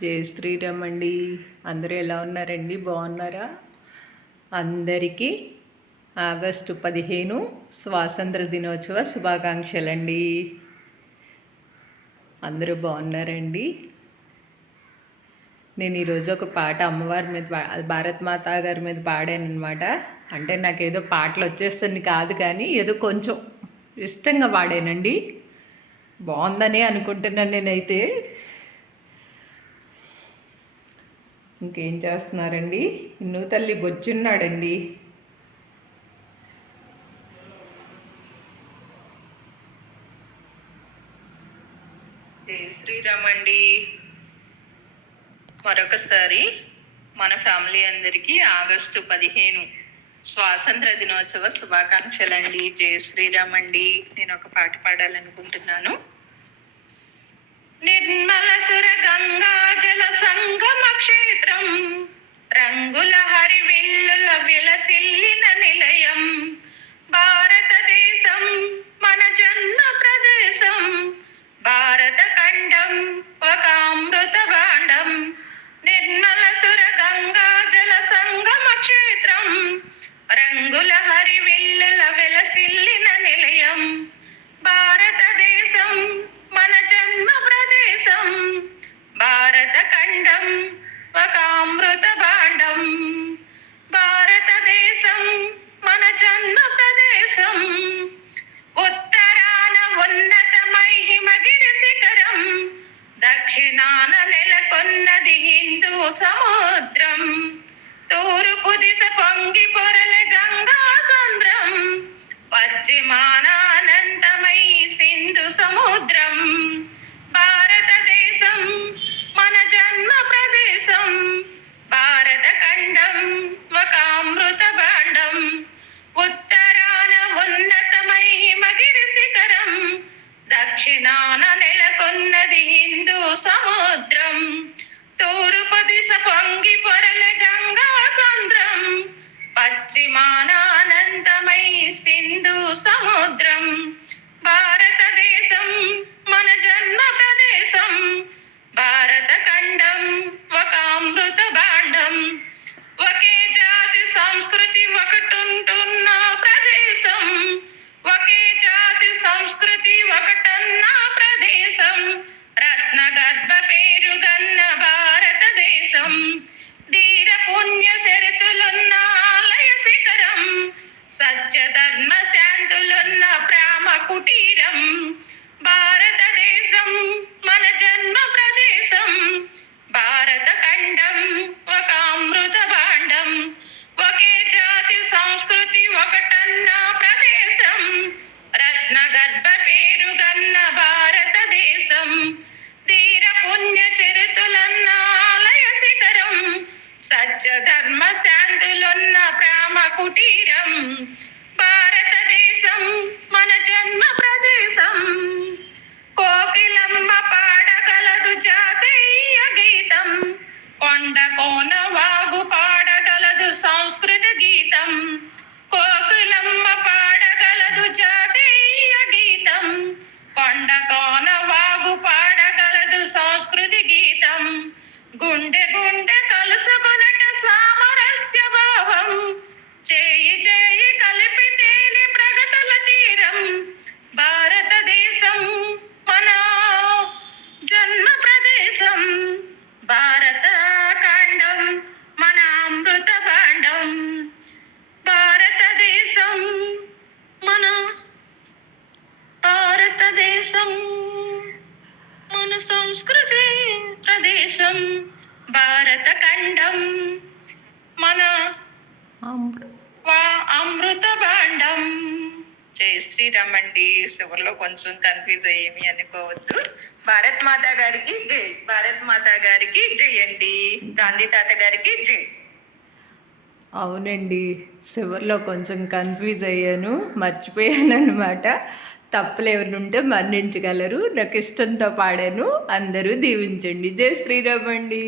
జై శ్రీరామ్ అండి. అందరూ ఎలా ఉన్నారండి? బాగున్నారా? అందరికీ ఆగస్టు 15 స్వాతంత్ర దినోత్సవ శుభాకాంక్షలండి. అందరూ బాగున్నారండి? నేను ఈరోజు ఒక పాట అమ్మవారి మీద భారత్ మాతా గారి మీద పాడాను అనమాట. అంటే నాకేదో పాటలు వచ్చేస్తుంది కాదు, కానీ ఏదో కొంచెం ఇష్టంగా పాడానండి. బాగుందని అనుకుంటున్నాను నేనైతే. ఇంకేం చేస్తున్నారండి? ఇన్ను తల్లి బొచ్చున్నాడండి. జై శ్రీరామ్ అండి. మరొకసారి మన ఫ్యామిలీ అందరికీ ఆగస్టు 15 స్వాతంత్ర దినోత్సవ శుభాకాంక్షలండి. జై శ్రీరామ్ అండి. నేను ఒక పాట పాడాలనుకుంటున్నాను. నిర్మల సుర గంగా జల సంగమ క్షేత్రం, రంగుల హరివిల్లుల విలసిల్లిన నిలయం, భారతదేశం మన జన్మ ప్రదేశం, భారత ఖండం ఒక అమృత భాండం. నిర్మల సుర గంగా జల సంగమ క్షేత్రం, రంగుల హరివిల్లుల విలసిల్లిన నిలయం, భారతదేశం మన జన్మ ప్రదేశం, భారత ఖండం ఒక అమృత భాండం. భారతదేశం మన జన్మ ప్రదేశం, ఉత్తరాన ఉన్నతమై హిమగిరి శిఖరం, దక్షిణాన నెలకొన్నది హిందూ సముద్రం, తూర్పు దిశ పొంగి పొరల గంగా సంద్రం, పశ్చిమాన అనంతమై సింధు సముద్రం. భారతదేశం మన జన్మ ప్రదేశం, భారత ఖండం ఒక అమృత భాండం. ఉత్తరాన ఉన్నతమై హిమగిరి శిఖరం, దక్షిణాన నెలకొన్నది హిందూ సముద్రం, తూర్పు దిశ పొంగి పొరల గంగా సంద్రం, పశ్చిమాన అనంతమై సింధు సముద్రం. భారతదేశం మన జన్మ ప్రదేశం, భారత ఖండం ఒక అమృత భాండం. ఒకే జాతి సంస్కృతి ఒకటుంటున్న ప్రదేశం, ఒకే జాతి సంస్కృతి ఒకటన్న ప్రదేశం, రత్న గర్భ పేరుగన్న భారతదేశం, ధీర పుణ్య చరితులున్న ఆలయ శిఖరం, సత్య ధర్మ శాంతులున్న ప్రేమ కుటీరం. భారతదేశం మన జన్మ ప్రదేశం, భారత ఖండం ఒక అమృత భాండం. ఒకే జాతి సంస్కృతి ఒకటన్న ప్రదేశం, రత్న గర్భ పేరుగన్న భారతదేశం, ధీర పుణ్య చరితులన్న ఆలయ శిఖరం, సత్య ధర్మ శాంతులున్న ప్రేమ కుటీరం. భారతదేశం మన జన్మ ప్రదేశం, కోకిలమ్మ పాడగలదు జాతీయ గీతం, కొండ కోన వాగు పాడగలదు సంస్కృత గీతం, కోకిలమ్మ పాడగలదు జాతీయ గీతం, కొండ కోన వాగు పాడగలదు సంస్కృతి గీతం. గుండె గుండె కలుసుకునట సామరస్య భావం, చేయి చేయి కలిపితేనే ప్రగతుల తీరం. భారతదేశం మన జన్మ ప్రదేశం, భారత ఖండం మన అమృత భాండం. భారతదేశం మన భారతదేశం మన సంస్కృతి ప్రదేశం, భారత ఖండం మన అమృత భాండం. జై శ్రీరామ్ అండి. చివరిలో కొంచెం కన్ఫ్యూజ్ అయ్యేమి అనుకోవద్దు. భారత్ మాతా గారికి జై, భారత్ మాతా గారికి జై అండి. గాంధీ తాత గారికి జై. అవునండి, చివరిలో కొంచెం కన్ఫ్యూజ్ అయ్యాను, మర్చిపోయాను అనమాట. తప్పులు ఎవరు ఉంటే మన్నించగలరు. నాకు ఇష్టంతో పాడాను. అందరూ దీవించండి. జై శ్రీరామ్ అండి.